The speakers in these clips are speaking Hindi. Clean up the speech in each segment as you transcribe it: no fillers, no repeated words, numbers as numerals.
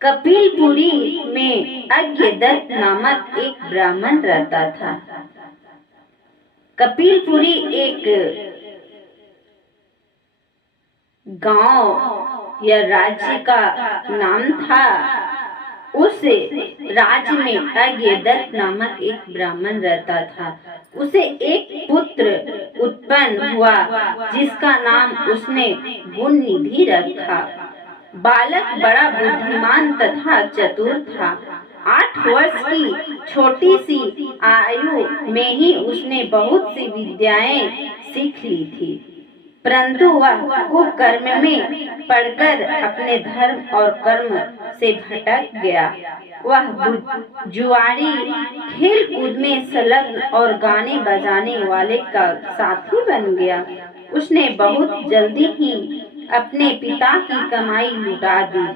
कपिलपुरी में अज्ञदत्त नामक एक ब्राह्मण रहता था। कपिलपुरी एक गांव या राज्य का नाम था। उस राज्य में अज्ञदत्त नामक एक ब्राह्मण रहता था। उसे एक पुत्र उत्पन्न हुआ जिसका नाम उसने गुणनिधि रखा। बालक बड़ा बुद्धिमान तथा चतुर था। 8 वर्ष की छोटी सी आयु में ही उसने बहुत सी विद्याएं सीख ली थी, परंतु वह कुकर्म में पड़कर अपने धर्म और कर्म से भटक गया। वह जुआरी, खेल कूद में संलग्न और गाने बजाने वाले का साथी बन गया। उसने बहुत जल्दी ही अपने पिता की कमाई लुटा दी।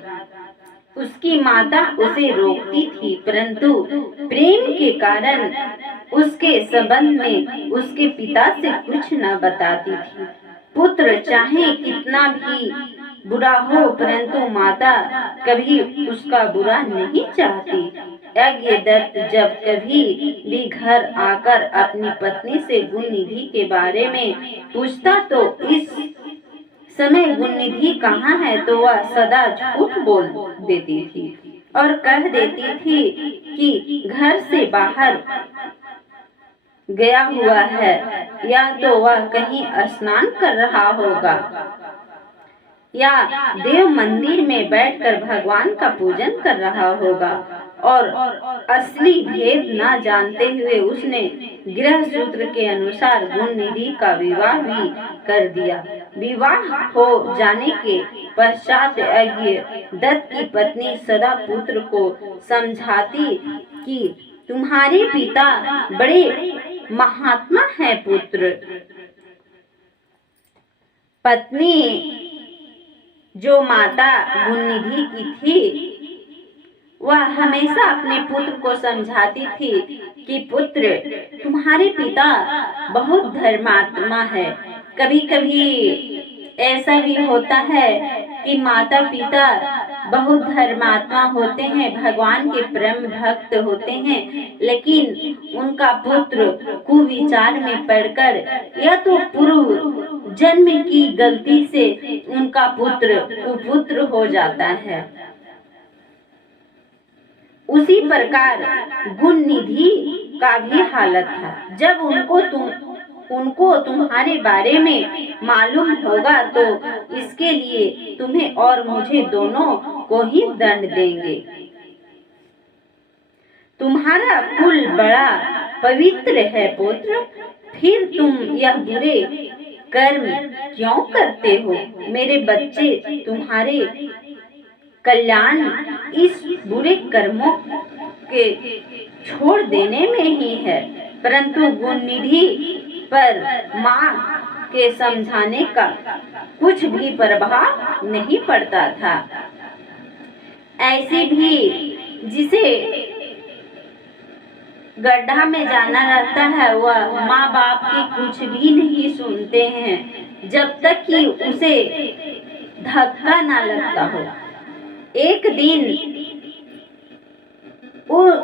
उसकी माता उसे रोकती थी, परंतु प्रेम के कारण उसके संबंध में उसके पिता से कुछ न बताती थी। पुत्र चाहे कितना भी बुरा हो, परंतु माता कभी उसका बुरा नहीं चाहती। अज्ञदत्त जब कभी भी घर आकर अपनी पत्नी से गुणनिधि के बारे में पूछता तो इस समय गुणनिधि कहाँ है, तो वह सदा झूठ बोल देती थी और कह देती थी कि घर से बाहर गया हुआ है, या तो वह कहीं स्नान कर रहा होगा या देव मंदिर में बैठकर भगवान का पूजन कर रहा होगा। और असली भेद न जानते हुए उसने गृह सूत्र के अनुसार गुणनिधि का विवाह भी कर दिया। विवाह हो जाने के पश्चात अज्ञदत्त की पत्नी सदा पुत्र को समझाती कि तुम्हारे पिता बड़े महात्मा है पुत्र। पत्नी जो माता गुणनिधि की थी, वह हमेशा अपने पुत्र को समझाती थी कि पुत्र, तुम्हारे पिता बहुत धर्मात्मा है। कभी कभी ऐसा भी होता है कि माता पिता बहुत धर्मात्मा होते हैं, भगवान के परम भक्त होते हैं, लेकिन उनका पुत्र कुविचार में पड़कर या तो पूर्व जन्म की गलती से उनका पुत्र कुपुत्र हो जाता है। उसी प्रकार गुणनिधि का भी हालत था। जब उनको तुम्हारे बारे में मालूम होगा तो इसके लिए तुम्हें और मुझे दोनों को ही दंड देंगे। तुम्हारा कुल बड़ा पवित्र है पुत्र, फिर तुम यह बुरे कर्म क्यों करते हो? मेरे बच्चे, तुम्हारे कल्याण इस बुरे कर्मों के छोड़ देने में ही है। परंतु गुणनिधि पर माँ के समझाने का कुछ भी प्रभाव नहीं पड़ता था। ऐसी भी जिसे गड्ढा में जाना रहता है, वह माँ बाप की कुछ भी नहीं सुनते हैं जब तक कि उसे धक्का ना लगता हो। एक दिन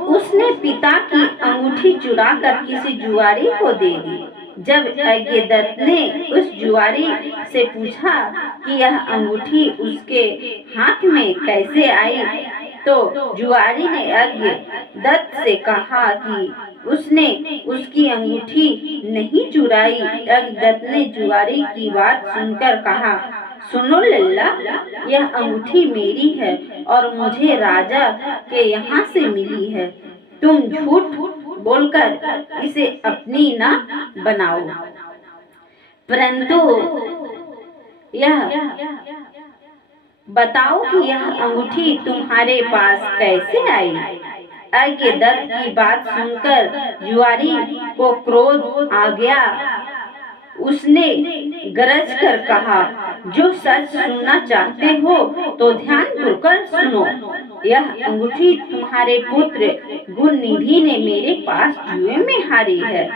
उसने पिता की अंगूठी चुराकर किसी जुआरी को दे दी। जब अज्ञदत्त ने उस जुआरी से पूछा कि यह अंगूठी उसके हाथ में कैसे आई, तो जुआरी ने अज्ञदत्त से कहा कि उसने उसकी अंगूठी नहीं चुराई। अज्ञदत्त ने जुआरी की बात सुनकर कहा, सुनो लल्ला, यह अंगूठी मेरी है और मुझे राजा के यहाँ से मिली है। तुम झूठ बोलकर इसे अपनी ना बनाओ। परंतु यह बताओ कि यह अंगूठी तुम्हारे पास कैसे आई? अज्ञदत्त की बात सुनकर जुआरी को क्रोध आ गया। उसने गरज कर कहा, जो सच सुनना चाहते हो तो ध्यानपूर्वक सुनो। यह अंगूठी तुम्हारे पुत्र गुणनिधि ने मेरे पास जुए में हारी है।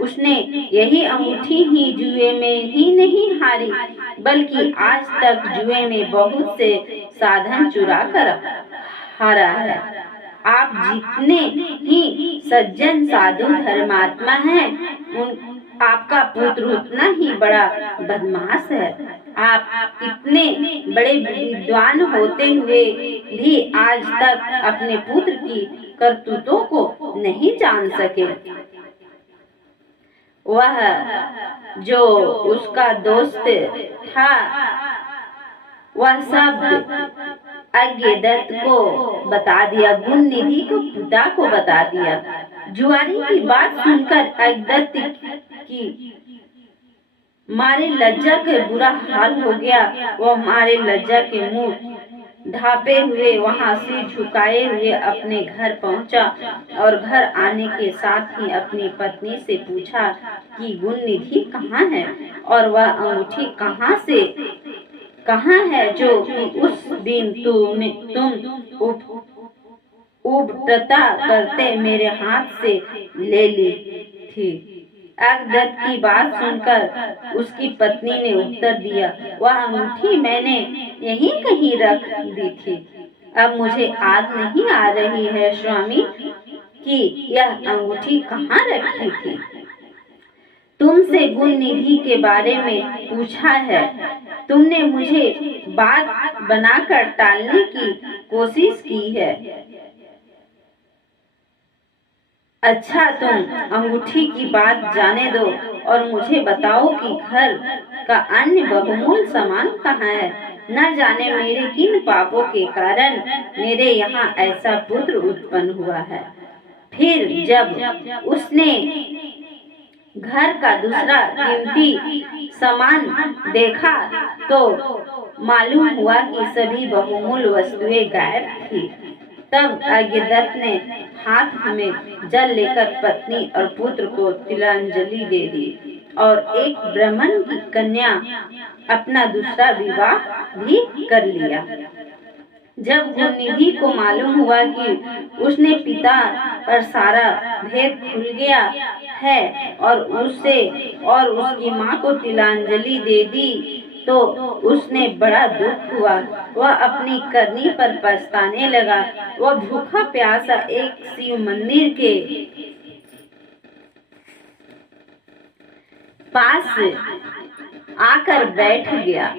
उसने यही अंगूठी ही जुए में ही नहीं हारी, बल्कि आज तक जुए में बहुत से साधन चुरा कर हारा है। आप जितने ही सज्जन साधु धर्मात्मा हैं, आपका पुत्र उतना ही बड़ा बदमाश है। आप इतने बड़े विद्वान होते हुए भी आज तक अपने पुत्र की करतूतों को नहीं जान सके। वह जो उसका दोस्त था, वह सब अज्ञदत्त को बता दिया, गुण निधि को पिता को बता दिया। जुआरी की बात सुनकर अज्ञदत्त की मारे लज्जा के बुरा हाल हो गया। वह मारे लज्जा के मुंह ढापे हुए वहां से झुकाए हुए अपने घर पहुंचा और घर आने के साथ ही अपनी पत्नी से पूछा कि गुण निधि कहाँ है और वह अंगूठी कहाँ है जो कि उस दिन तुम उपटता करते मेरे हाथ से ले ली थी। अज्ञदत्त की बात सुनकर उसकी पत्नी ने उत्तर दिया, वह अंगूठी मैंने यहीं कहीं रख दी थी। अब मुझे याद नहीं आ रही है स्वामी कि यह अंगूठी कहाँ रखी थी। तुमसे गुण निधि के बारे में पूछा है, तुमने मुझे बात बनाकर टालने की कोशिश की है। अच्छा, तुम अंगूठी की बात जाने दो और मुझे बताओ कि घर का अन्य बहुमूल्य सामान कहाँ है। न जाने मेरे किन पापों के कारण मेरे यहाँ ऐसा पुत्र उत्पन्न हुआ है। फिर जब उसने घर का दूसरा कीमती सामान देखा तो मालूम हुआ कि सभी बहुमूल्य वस्तुएं गायब थी। तब अज्ञदत्त ने हाथ में जल लेकर पत्नी और पुत्र को तिलांजलि दे दी और एक ब्राह्मण की कन्या अपना दूसरा विवाह भी कर लिया। जब गुण निधि को मालूम हुआ कि उसने पिता पर सारा भेद खुल गया है और उसकी माँ को तिलांजलि दे दी तो उसने बड़ा दुख हुआ। वह अपनी करनी पर पछताने लगा। वह भूखा प्यासा एक शिव मंदिर के पास आकर बैठ गया।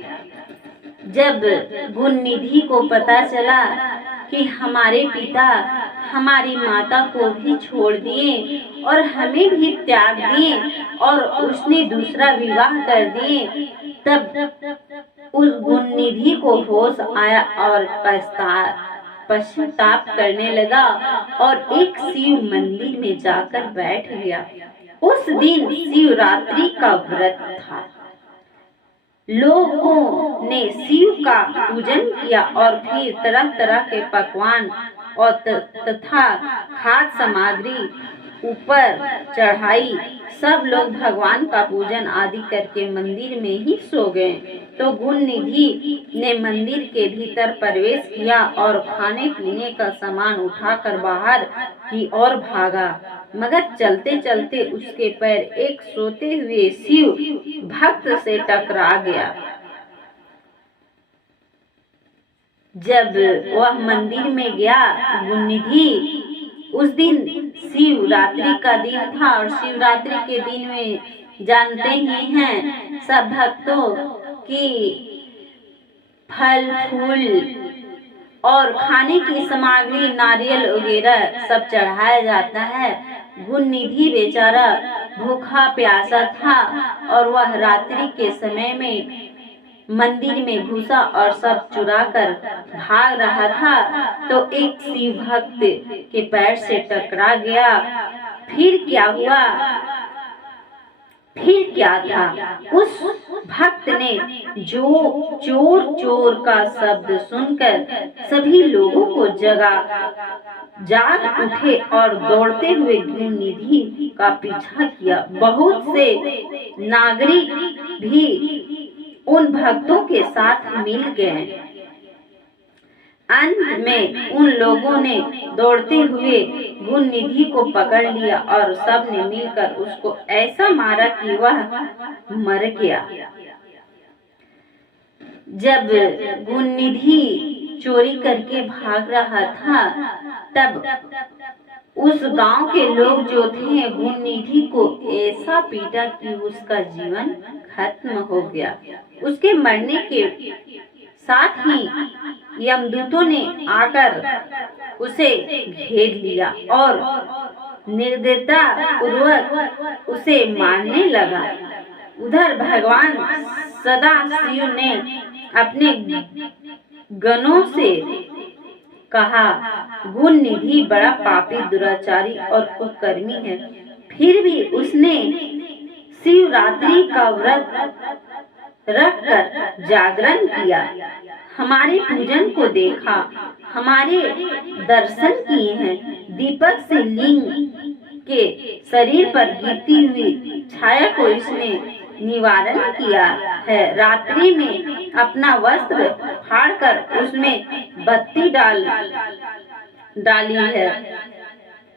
जब गुण निधि को पता चला कि हमारे पिता हमारी माता को भी छोड़ दिए और हमें भी त्याग दिए और उसने दूसरा विवाह कर दिए, तब उस गुण निधि को होश आया और पश्चाताप करने लगा और एक शिव मंदिर में जाकर बैठ गया। उस दिन शिवरात्रि का व्रत था। लोगों ने शिव का पूजन किया और फिर तरह तरह के पकवान और तथा खाद्य सामग्री ऊपर चढ़ाई। सब लोग भगवान का पूजन आदि करके मंदिर में ही सो गए। तो गुण निधि ने मंदिर के भीतर प्रवेश किया और खाने पीने का सामान उठाकर बाहर की ओर भागा, मगर चलते चलते उसके पैर एक सोते हुए शिव भक्त से टकरा गया। जब वह मंदिर में गया, गुण निधि उस दिन शिवरात्रि का दिन था और शिवरात्रि के दिन में जानते ही हैं सब भक्तों की फल फूल और खाने की सामग्री नारियल वगैरह सब चढ़ाया जाता है। गुण निधि बेचारा भूखा प्यासा था और वह रात्रि के समय में मंदिर में घुसा और सब चुरा कर भाग रहा था तो एक शिव भक्त के पैर से टकरा गया। फिर क्या हुआ? फिर क्या था? उस भक्त ने जो चोर चोर का शब्द सुनकर सभी लोगों को जाग उठे और दौड़ते हुए गुण निधि का पीछा किया। बहुत से नागरिक भी उन भक्तों के साथ मिल गए। अंत में उन लोगों ने दौड़ते हुए गुण निधि को पकड़ लिया और सब ने मिलकर उसको ऐसा मारा कि वह मर गया। जब गुण निधि चोरी करके भाग रहा था, तब उस गांव के लोग जो थे गुणनिधि को ऐसा पीटा कि उसका जीवन खत्म हो गया। उसके मरने के साथ ही यमदूतों ने आकर उसे घेर लिया और निर्दयता पूर्वक उसे मारने लगा। उधर भगवान सदाशिव ने अपने गणों से कहा, गुणनिधि बड़ा पापी, दुराचारी और कुकर्मी है, फिर भी उसने शिवरात्रि का व्रत रखकर जागरण किया, हमारे पूजन को देखा, हमारे दर्शन किए हैं। दीपक से लिंग के शरीर पर गिरती हुई छाया को इसने निवारण किया है। रात्रि में अपना वस्त्र फाड़कर उसमें बत्ती डाली है।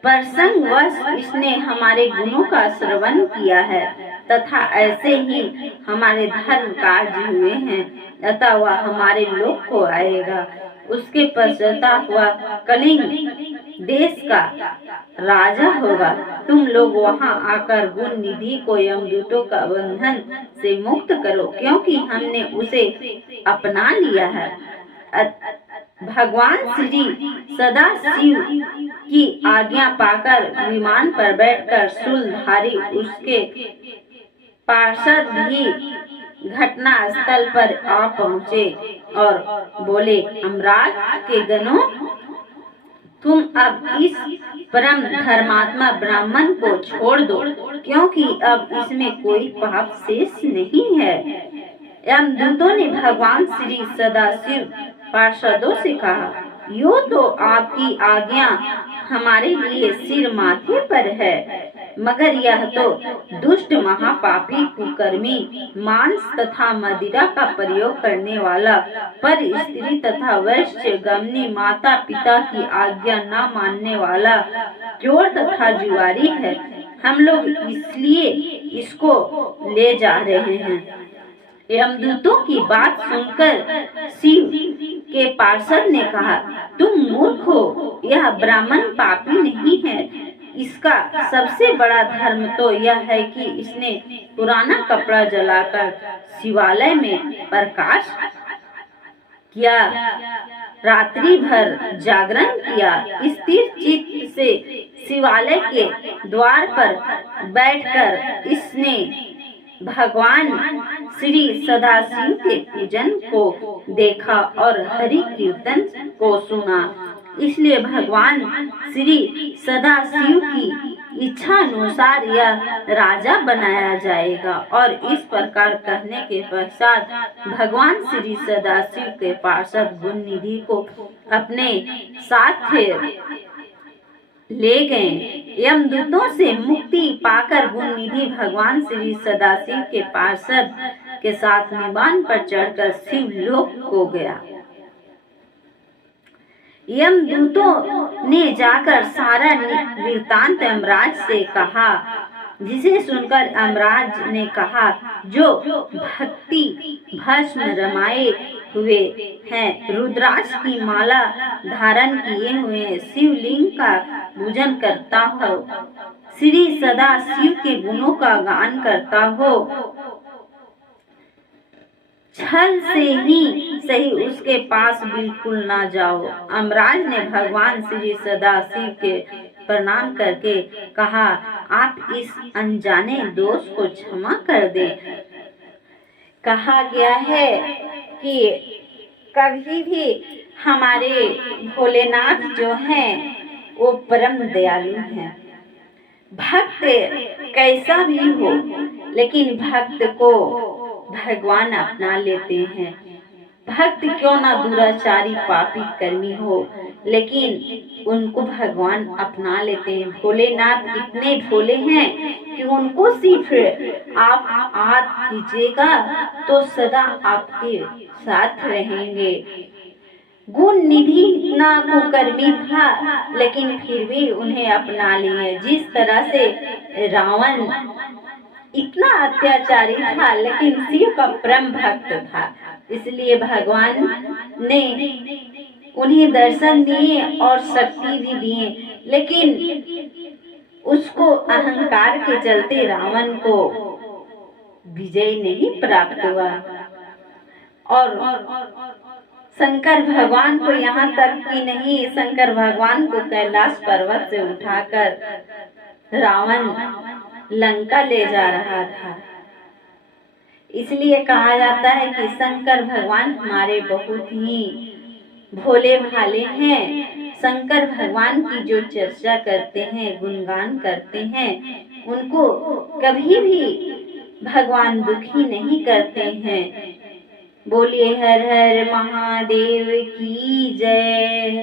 प्रसंगवश इसने हमारे गुणों का श्रवण किया है तथा ऐसे ही हमारे धर्म कार्य हुए हैं, अतः वह हमारे लोक को आएगा। उसके पश्चात वह कलिंग देश का राजा होगा। तुम लोग वहां आकर गुणनिधि को यमदूतों का बंधन से मुक्त करो, क्योंकि हमने उसे अपना लिया है। भगवान श्री सदाशिव की आज्ञा पाकर विमान पर बैठकर शूलधारी उसके पार्षद भी घटना स्थल पर आ पहुँचे और बोले, अमराज के गणों, तुम अब इस परम धर्मात्मा ब्राह्मण को छोड़ दो, क्योंकि अब इसमें कोई पाप शेष नहीं है। यमदूतों ने भगवान श्री सदाशिव पार्षदों से कहा, यो तो आपकी आज्ञा हमारे लिए सिर माथे पर है, मगर यह तो दुष्ट महापापी कुकर्मी, मांस तथा मदिरा का प्रयोग करने वाला, पर स्त्री तथा वैश्य गमनी, माता पिता की आज्ञा न मानने वाला, चोर तथा जुआरी है। हम लोग इसलिए इसको ले जा रहे हैं। यमदूतों की बात सुनकर शिव के पार्षद ने कहा, तुम मूर्ख हो, यह ब्राह्मण पापी नहीं है। इसका सबसे बड़ा धर्म तो यह है कि इसने पुराना कपड़ा जलाकर शिवालय में प्रकाश किया, रात्रि भर जागरण किया, स्थिर चित्त से शिवालय के द्वार पर बैठकर इसने भगवान श्री सदाशिव के पूजन को देखा और हरि कीर्तन को सुना। इसलिए भगवान श्री सदाशिव की इच्छा अनुसार यह राजा बनाया जाएगा। और इस प्रकार कहने के पश्चात भगवान श्री सदाशिव के पार्षद गुणनिधि को अपने साथ ले गए। यमदूतों से मुक्ति पाकर गुणनिधि भगवान श्री सदाशिव के पार्षद के साथ विमान पर चढ़कर शिवलोक को गया। यमदूतों ने जाकर सारा वृत्तांत यमराज से कहा, जिसे सुनकर यमराज ने कहा, जो भक्ति भस्म रमाए हुए हैं, रुद्राक्ष की माला धारण किए हुए, शिवलिंग का पूजन करता हो, श्री सदाशिव के गुणों का गान करता हो, छल से ही सही उसके पास बिल्कुल ना जाओ। यमराज ने भगवान श्री सदाशिव के प्रणाम करके कहा, आप इस अनजाने दोष को क्षमा कर दे। कहा गया है कि कभी भी हमारे भोलेनाथ जो हैं वो परम दयालु हैं। भक्त कैसा भी हो, लेकिन भक्त को भगवान अपना लेते हैं। भक्त क्यों ना दुराचारी पापी कर्मी हो, लेकिन उनको भगवान अपना लेते हैं। भोलेनाथ इतने भोले हैं कि उनको सिर्फ आप याद कीजिएगा तो सदा आपके साथ रहेंगे। गुणनिधि ना कुकर्मी था, लेकिन फिर भी उन्हें अपना लिए। जिस तरह से रावण इतना अत्याचारी था, लेकिन शिव का परम भक्त था, इसलिए भगवान ने उन्हें दर्शन दिए और शक्ति भी दिए, लेकिन उसको अहंकार के चलते रावण को विजय नहीं प्राप्त हुआ। और शंकर भगवान को यहाँ तक कि नहीं, शंकर भगवान को कैलाश पर्वत से उठाकर रावण लंका ले जा रहा था। इसलिए कहा जाता है कि शंकर भगवान हमारे बहुत ही भोले भाले हैं। शंकर भगवान की जो चर्चा करते हैं, गुणगान करते हैं, उनको कभी भी भगवान दुखी नहीं करते हैं। बोलिए हर हर महादेव की जय।